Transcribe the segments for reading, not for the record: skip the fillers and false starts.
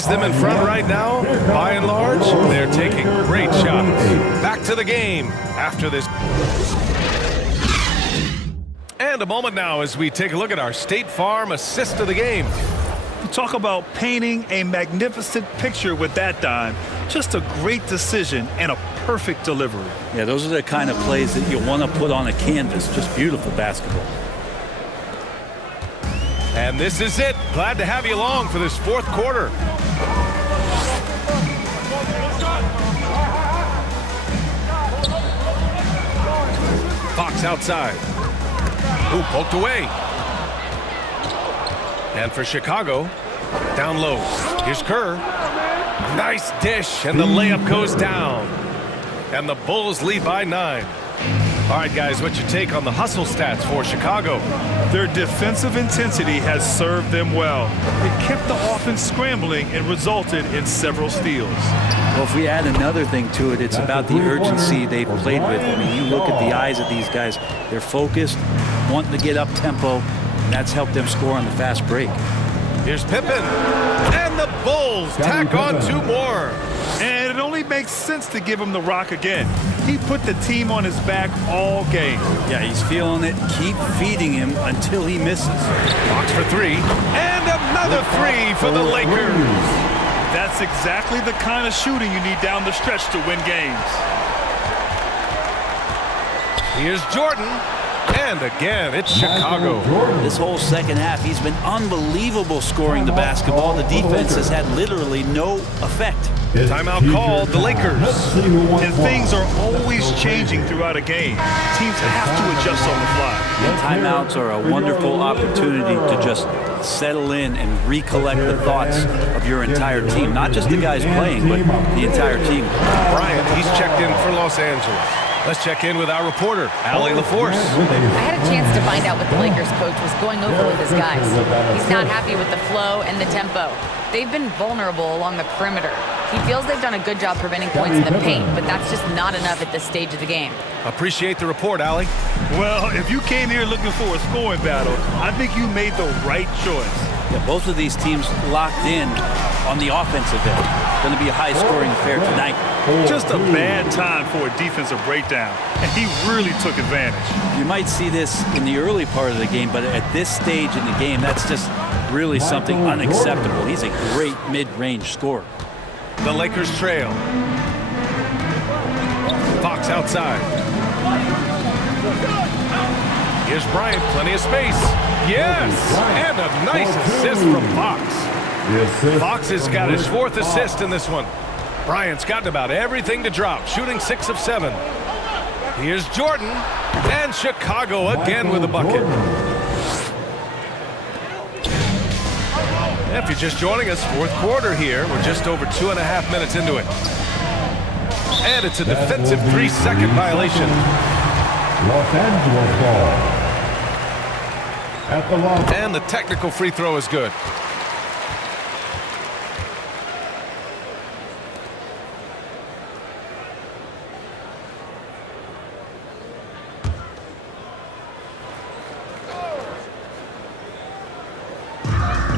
Them in front right now, by and large, they're taking great shots. Back to the game after this. And a moment now as we take a look at our State Farm assist of the game. Talk about painting a magnificent picture with that dime. Just a great decision and a perfect delivery. Yeah, those are the kind of plays that you want to put on a canvas. Just beautiful basketball. And this is it. Glad to have you along for this fourth quarter. Fox outside. Ooh, poked away. And for Chicago, down low. Here's Kerr. Nice dish, and the layup goes down. And the Bulls lead by 9. All right, guys, what's your take on the hustle stats for Chicago? Their defensive intensity has served them well. It kept the offense scrambling and resulted in several steals. Well, if we add another thing to it, it's about the urgency they've played with. I mean, you look at the eyes of these guys. They're focused, wanting to get up tempo, and that's helped them score on the fast break. Here's Pippen. And the Bulls tack on 2 more. And it only makes sense to give him the rock again. He put the team on his back all game. Yeah, he's feeling it. Keep feeding him until he misses. Fox for 3. And another 3 for the Lakers. That's exactly the kind of shooting you need down the stretch to win games. Here's Jordan. And again, it's Chicago. This whole second half, he's been unbelievable scoring the basketball. The defense has had literally no effect. Timeout called, the Lakers. And things are always changing throughout a game. Teams have to adjust on the fly. And timeouts are a wonderful opportunity to just settle in and recollect the thoughts of your entire team. Not just the guys playing, but the entire team. Bryant, he's checked in for Los Angeles. Let's check in with our reporter, Allie LaForce. I had a chance to find out what the Lakers coach was going over with his guys. He's not happy with the flow and the tempo. They've been vulnerable along the perimeter. He feels they've done a good job preventing points in the paint, but that's just not enough at this stage of the game. Appreciate the report, Allie. Well, if you came here looking for a scoring battle, I think you made the right choice. Yeah, both of these teams locked in on the offensive end. Going to be a high-scoring affair tonight. Just a bad time for a defensive breakdown, and he really took advantage. You might see this in the early part of the game, but at this stage in the game, that's just really something unacceptable. He's a great mid-range scorer. The Lakers trail. Fox outside. Here's Bryant, plenty of space. Yes, and a nice assist from Fox. Fox has got his 4th assist in this one. Bryant's gotten about everything to drop, shooting 6 of 7. Here's Jordan, and Chicago again with a bucket. If you're just joining us, fourth quarter here. We're just over 2.5 minutes into it. And it's a defensive 3-second violation. Los Angeles ball. At the line. And the technical free throw is good.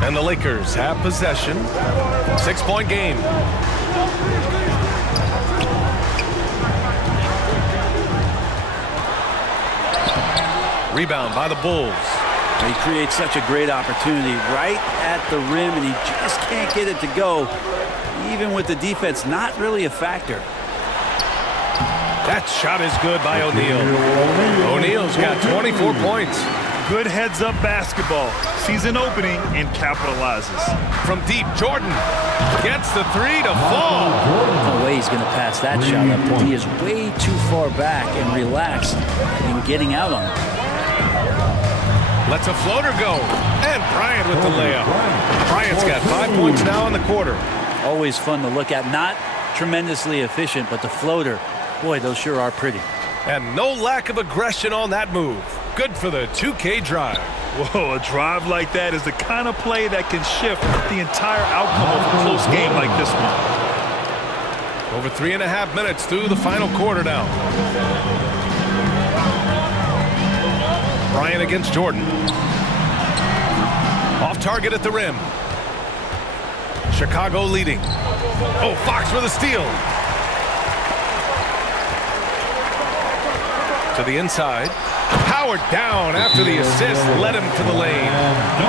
And the Lakers have possession. 6-point game. Rebound by the Bulls. He creates such a great opportunity right at the rim, and he just can't get it to go. Even with the defense not really a factor. That shot is good by O'Neal. O'Neal's got 24 points. Good heads-up basketball. Sees an opening and capitalizes. From deep, Jordan gets the 3 to fall. No way he's going to pass that shot up, but he is way too far back and relaxed in getting out on it. Lets a floater go. And Bryant with the layup. Bryant's got 5 points now in the quarter. Always fun to look at. Not tremendously efficient, but the floater, boy, those sure are pretty. And no lack of aggression on that move. Good for the 2K drive. Whoa, a drive like that is the kind of play that can shift the entire outcome of a close game like this one. Over 3.5 minutes through the final quarter now. Bryant against Jordan. Off target at the rim. Chicago leading. Oh, Fox with a steal. To the inside. Powered down after the assist led him to the lane.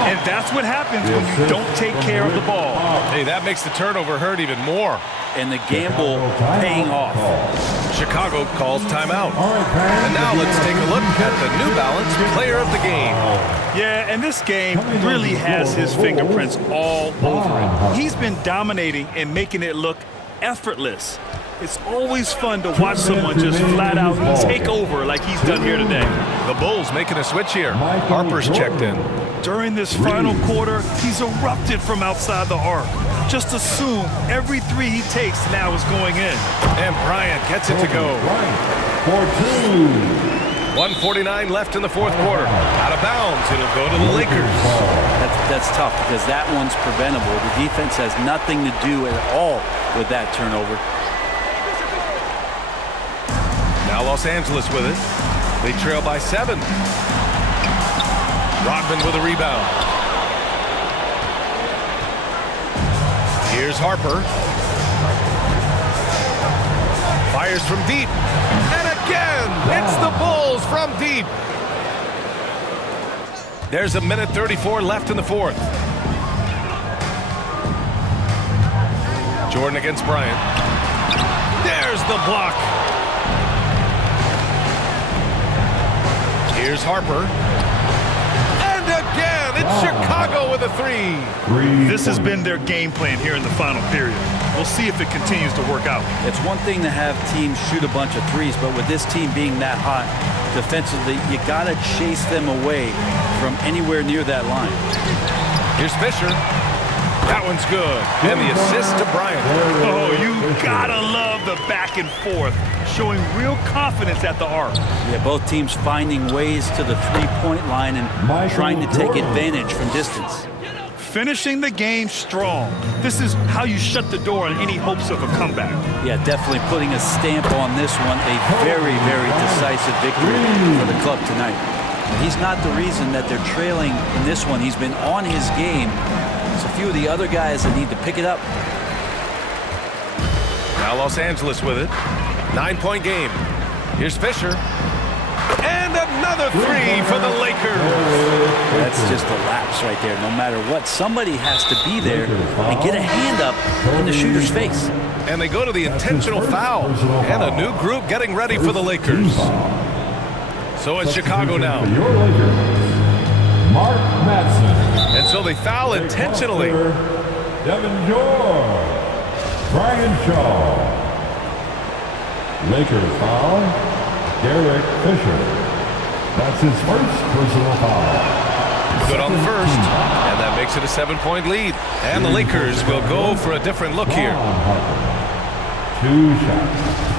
And that's what happens when you don't take care of the ball. Hey, that makes the turnover hurt even more. And the gamble paying off. Chicago calls timeout. And now let's take a look at the New Balance player of the game. Yeah, and this game really has his fingerprints all over it. He's been dominating and making it look effortless. It's always fun to watch someone just flat out take over like he's done here today. The Bulls making a switch here. Harper's checked in. During this final quarter, he's erupted from outside the arc. Just assume every three he takes now is going in. And Bryant gets it to go. For two. 1:49 left in the fourth quarter. Out of bounds, it'll go to the Lakers. That's tough because that one's preventable. The defense has nothing to do at all with that turnover. Now Los Angeles with it. They trail by 7. Rodman with a rebound. Here's Harper. Fires from deep. And again, it's the Bulls from deep. There's a minute 34 left in the fourth. Jordan against Bryant. There's the block. Here's Harper. And again, it's Chicago with a 3. This has been their game plan here in the final period. We'll see if it continues to work out. It's one thing to have teams shoot a bunch of threes, but with this team being that hot defensively, you got to chase them away from anywhere near that line. Here's Fisher. That one's good. And the assist to Bryant. Oh, you gotta love the back and forth, showing real confidence at the arc. Yeah, both teams finding ways to the three-point line and trying to take advantage from distance. Finishing the game strong. This is how you shut the door on any hopes of a comeback. Yeah, definitely putting a stamp on this one. A very, very decisive victory for the club tonight. He's not the reason that they're trailing in this one. He's been on his game. It's a few of the other guys that need to pick it up. Now Los Angeles with it. 9-point game. Here's Fisher. And another 3 for the Lakers. That's just a lapse right there. No matter what, somebody has to be there and get a hand up in the shooter's face. And they go to the intentional foul. And a new group getting ready for the Lakers. So it's Chicago now. Your Lakers, Mark Madsen. And so they foul intentionally. Devin George. Brian Shaw. Lakers foul. Derek Fisher. That's his first personal foul. Good on the first. And that makes it a 7-point lead. And the Lakers will go for a different look here. 2 shots.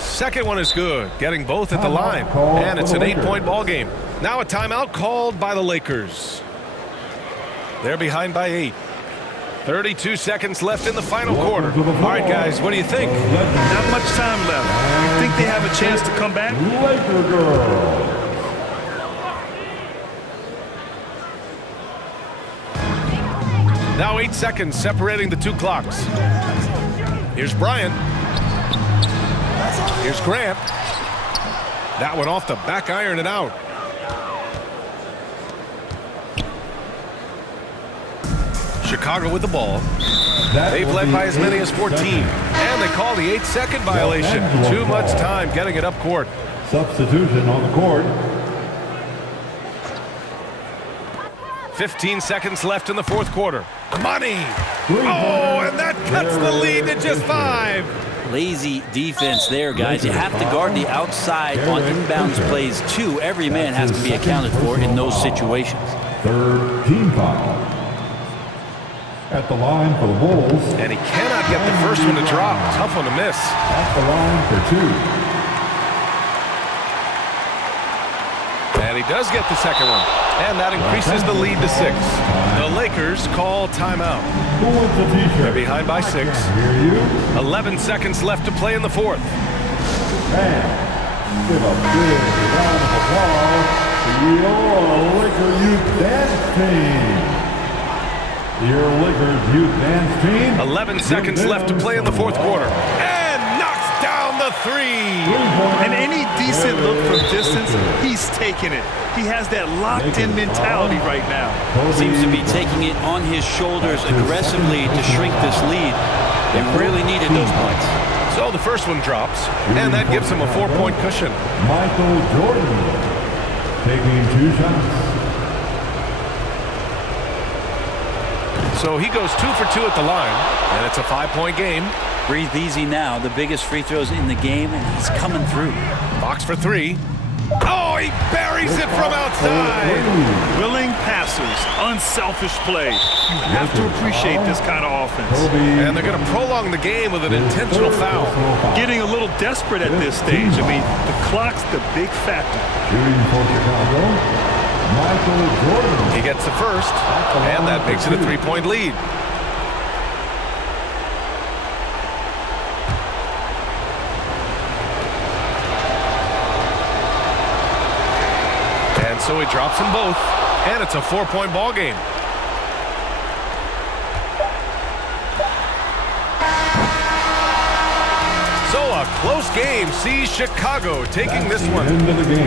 Second one is good, getting both at the line. And it's an 8-point ball game. Now a timeout called by the Lakers. They're behind by 8. 32 seconds left in the final quarter. All right, guys, what do you think? Not much time left. You think they have a chance to come back? Laker girls. Now 8 seconds separating the two clocks. Here's Bryant. Here's Grant. That one off the back iron and out. Chicago with the ball. They've led by as many as 14. And they call the 8-second violation. Too much time getting it up court. Substitution on the court. 15 seconds left in the fourth quarter. Money. Oh, and that cuts the lead to just 5. Lazy defense there, guys. You have to guard the outside on inbounds plays, too. Every man has to be accounted for in those situations. Third team foul. At the line for the Bulls. And he cannot get the first one to drop. Tough one to miss. At the line for 2. And he does get the second one. And that increases the lead to 6. The Lakers call timeout. Who wants a t-shirt? They're behind by 6. 11 seconds left to play in the fourth. Fans, give a big round of applause to your Laker Youth Dance Team. Your Lakers Youth Dance Team. 11 seconds left to play in the fourth quarter. And knocks down the three. And any decent look from distance, he's taking it. He has that locked-in mentality right now. Seems to be taking it on his shoulders aggressively to shrink this lead. They really needed those points. So the first one drops, and that gives him a 4-point cushion. Michael Jordan taking 2 shots. So he goes 2 for 2 at the line, and it's a 5-point game. Breathe easy now. The biggest free throws in the game, and he's coming through. Fox for 3. Oh, he buries it from outside. Willing passers, unselfish play. You have to appreciate this kind of offense. And they're going to prolong the game with an intentional foul. Getting a little desperate at this stage. I mean, the clock's the big factor. Shooting for Chicago, Michael Jordan. He gets the first, and that makes it a 3-point lead. And so he drops them both, and it's a 4-point ball game. So a close game sees Chicago taking this one. End of the game.